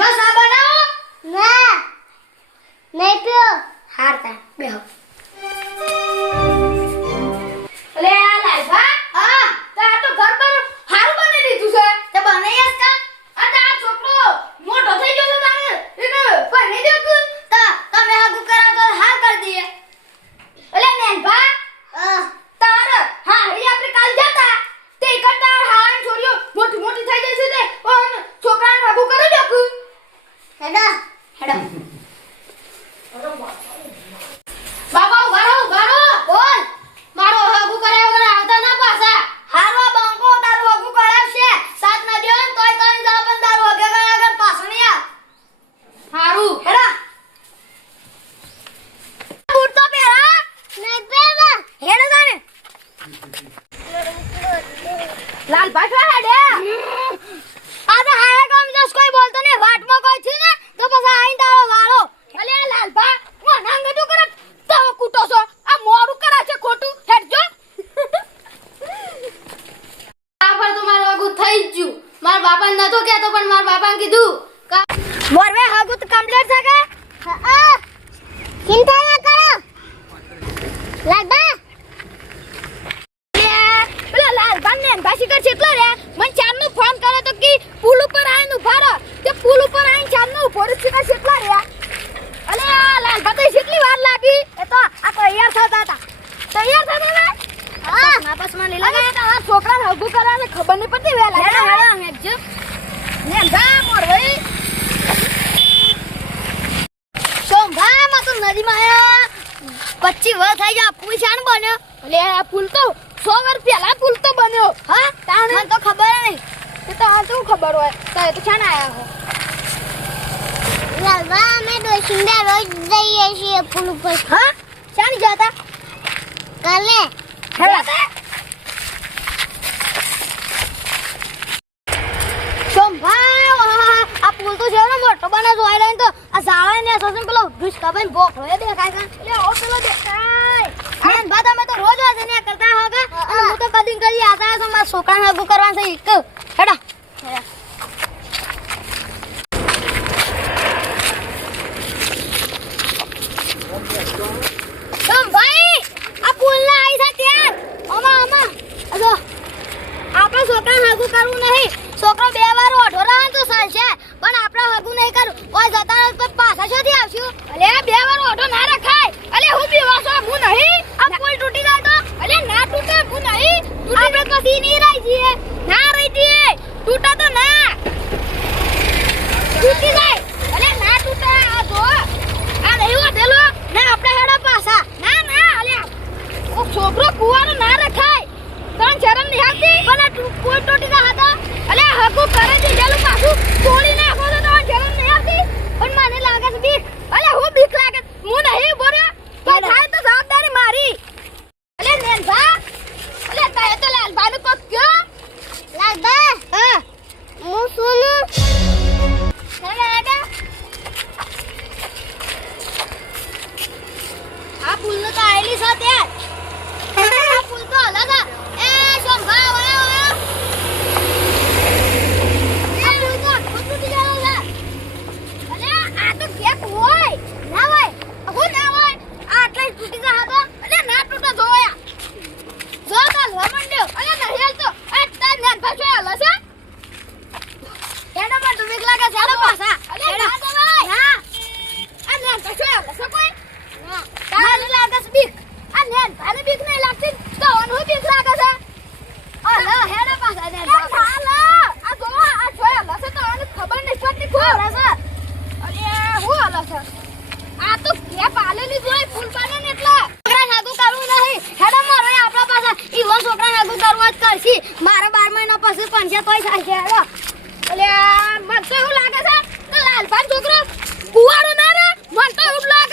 બસ આ બનાવો ના નહીં પીઓ હારતા બેહો અલે આ લાલભા આ તા તો ઘર પર હારું બની દીધું છે તે બનાયસ કા આ તા છોકરો મોટો થઈ ગયો છે તારે એને પહેરી દે તું તા તમે હાગુ કરાવ તો હાર કરી દઈએ અલે નેનભા તાર હારી આપણે કાલ જતા તે કરતા હાન છોરીઓ મોટી મોટી થઈ જાય છે તે પણ છોકરાને હાગુ કરી દે તું હેડો બાબા ઉભારો બોલ મારો હાગુ કર્યા વગર આવતા ના પાછા હારવા બંકો તારું હાગુ કરાવશે સાત ના દેવ તોય તોય જા પણ તારું હગે ગયા આગળ પાછો નહીં આ હારું હેડા બૂટ તો પહેરા નહીં પહેરવા હેડો તાને લાલ ભાઈ હેડે આ તો હાય કામ જસ કોઈ બોલતો ને વાટમાં કોઈ છે ને તો પછી આઈ તારો વાળો અલે આ લાલ ભા હું નાંગ તો કરે તો કૂટો છો આ મોરું કરે છે ખોટું હેડજો આ પર તો મારો આગુ થઈ ગયું માર બાપા નતો કહેતો પણ માર બાપાને કીધું મોરવે આગુ તો કમ્પ્લીટ છે કે હા ચિંતા ના કરો લાગા પેલા લાલ ભાઈ ને ભાષી કર કેટલા રે મને ચારનો ફોન કર્યો તો કે પુલ ઉપર આવીને ઉભા રહો તે પુલ ઉપર આવીને ચારનો ઉભો રહી છે કેટલા રે અલે આ લાલ ભાઈ કેટલી વાર લાગી એ તો આ તૈયાર થતા હતા તૈયાર થતા ને હા વાપસ માં લઈ લગા તો આ છોકરાને હગુ કરાને ખબર નહીં પડતી વેલા હેડો હેડજો ને જા મોર ભાઈ સોમભા માં તો નદીમાં આયા 25 વર્ષ થઈ ગયા પૂછાણ બન્યો એટલે આ પુલ તો 100 વર્ષ પહેલા પુલ તો બન્યો હા તાને મને તો ખબર નહીં એ તો આ શું ખબર હોય તો એ તો છાન આયા હો લાલવા અમે ડોશિંદા રોજ જઈએ છીએ પુલ ઉપર હા છાની જતા કાલે હેલા સોમભા આ પુલ તો છે ને મોટો બને જોઈ લઈને તો આ ઝાડા ને સસન પેલો ભૂસકા ભાઈ ભોખરો એ દેખાય છે એટલે ઓ પેલો દેખાય આન બા તમે તો રોજ વાજે ને કરતા હોગા અને હું તો કદી કરી આતા તો મારા છોકરાને હગુ કરવા છે એક હેડા સોમભાઈ આ પુલ ના આઈ છે ત્યાં અમા અજો આપણે છોકરાને હગુ કરવું નહીં છોકરો બે વાર ઓઢો રહે તો ચાલશે પણ આપણે હગુ નહીં કરું કોઈ જતા તો પાછા છોથી આવશું અલે બે વાર ઓઢો ના રખાય અલે હું બીવાસો હું નહીં આ પુલ તૂટી જાય તો અલે ના તૂટે હું નહીં આપણે પછી નહીં રહી જઈએ ના રહી જઈએ તૂટા તો ના તૂટી જાય અલે ના તૂટે આ જો આ નહીં ઓઢેલો ના આપણે હેડા પાછા ના અલે ઓ છોકરો કુવાનો ના રખાય તણ શરમ નહીં આવતી પણ પુલ તૂટી ગયા હતા અલે હગુ કરે છે જેલું પાછું તોડી નાખો તો તણ શરમ નહીં આવતી પણ મને લાગે છે બીક અલે હું બીક લાગે હું નહીં બોરે તો થાય તો જવાબદારી મારી અલે નેનભા અલે તાય તો લાલભા નું કોક ક્યો લાલબા હા હું સુનું આ પુલ નો તો આયેલી છે ત્યાં આ પુલ તો અલગ એ સોમભા વાયો આ પુલ તો તૂટી ગયો છે અલે આ તો કેક હોય ના હોય હું ના હોય આ આટલા તૂટી ગયા તો અલે ના તૂટો જોયા જો તો હલવા માંડ્યો અલે નહીં હાલતો એ તાર ને ભાષો હાલે છે એના માટે બીક લાગે છે આલો પાછા અલે ના તો ભાઈ ના આ ને ભાષો હાલે છે કોઈ ના તારે લાગે છે બીક આ ને ભાને બીક નહીં લાગતી તો ઓનું બીક લાગે છે અલે હેડા પાછા ને હાલો આ જો આ જોયા હાલે છે તો ઓને ખબર નહીં પડતી કોણ હાલે છે અલે હું હાલે છે આ તો કે પાલેલી જોઈ ફૂલ પાલે ને એટલા છોકરા નાગુ કરવું નહીં હેડા મારો આપણા પાસે ઈવો છોકરા નાગુ કરવા જ કરશી મારે 12 મહિના પછી પંચે તોય થાય છે હેડો અલે મને તો એવું લાગે છે કે લાલભાઈ છોકરો કુવાડો ના રે મને તો એવું લાગે